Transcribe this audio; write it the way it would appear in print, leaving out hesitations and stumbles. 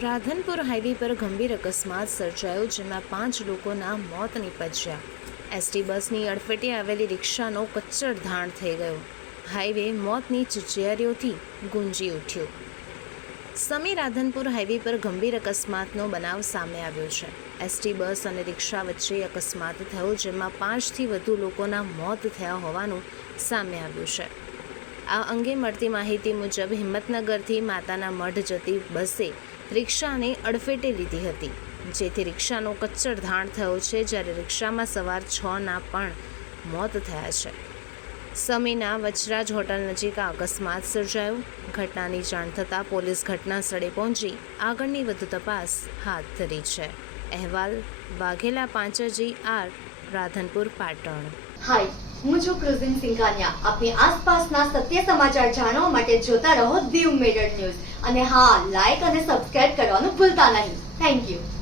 Radhanpur highway પર ગંભીર અકસ્માત સર્જાયો, જેમાં 5 લોકોના મોત નીપજ્યા. એસટી બસની અડફેટે આવેલી રિક્ષાનો કચ્ચરધાણ થઈ ગયો. હાઈવે મોતની ચિચિયારીઓથી ગુંજી ઉઠ્યો. સમી રાધનપુર હાઈવે પર ગંભીર અકસ્માતનો બનાવ સામે આવ્યો છે. એસટી બસ અને રિક્ષા વચ્ચે અકસ્માત થયો, જેમાં 5થી વધુ લોકોના મોત થયા હોવાનું સામે આવ્યું છે. આ અંગે મળતી માહિતી મુજબ હિંમતનગરથી માતાના મઢ જતી બસે રિક્ષાને અડફેટે લીધી હતી, જેથી રિક્ષાનો કચ્ચરધાણ થયો છે, જ્યારે રિક્ષામાં સવાર 6ના પણ મોત થયા છે. સમીના વચરાજ હોટલ નજીક આ અકસ્માત સર્જાયો. ઘટનાની જાણ થતાં પોલીસ ઘટના સ્થળે પહોંચી આગળની વધુ તપાસ હાથ ધરી છે. અહેવાલ વાઘેલા પાંચરજી આર, રાધનપુર, પાટણ. હાય, હું છું ક્રુઝિન સિંઘાનિયા. આપની આસપાસના સત્ય સમાચાર જાણવા માટે જોતા રહો દીવ મિરર ન્યૂઝ. અને હા, લાઈક અને સબસ્ક્રાઇબ કરવાનું ભૂલતા નહીં. Thank you.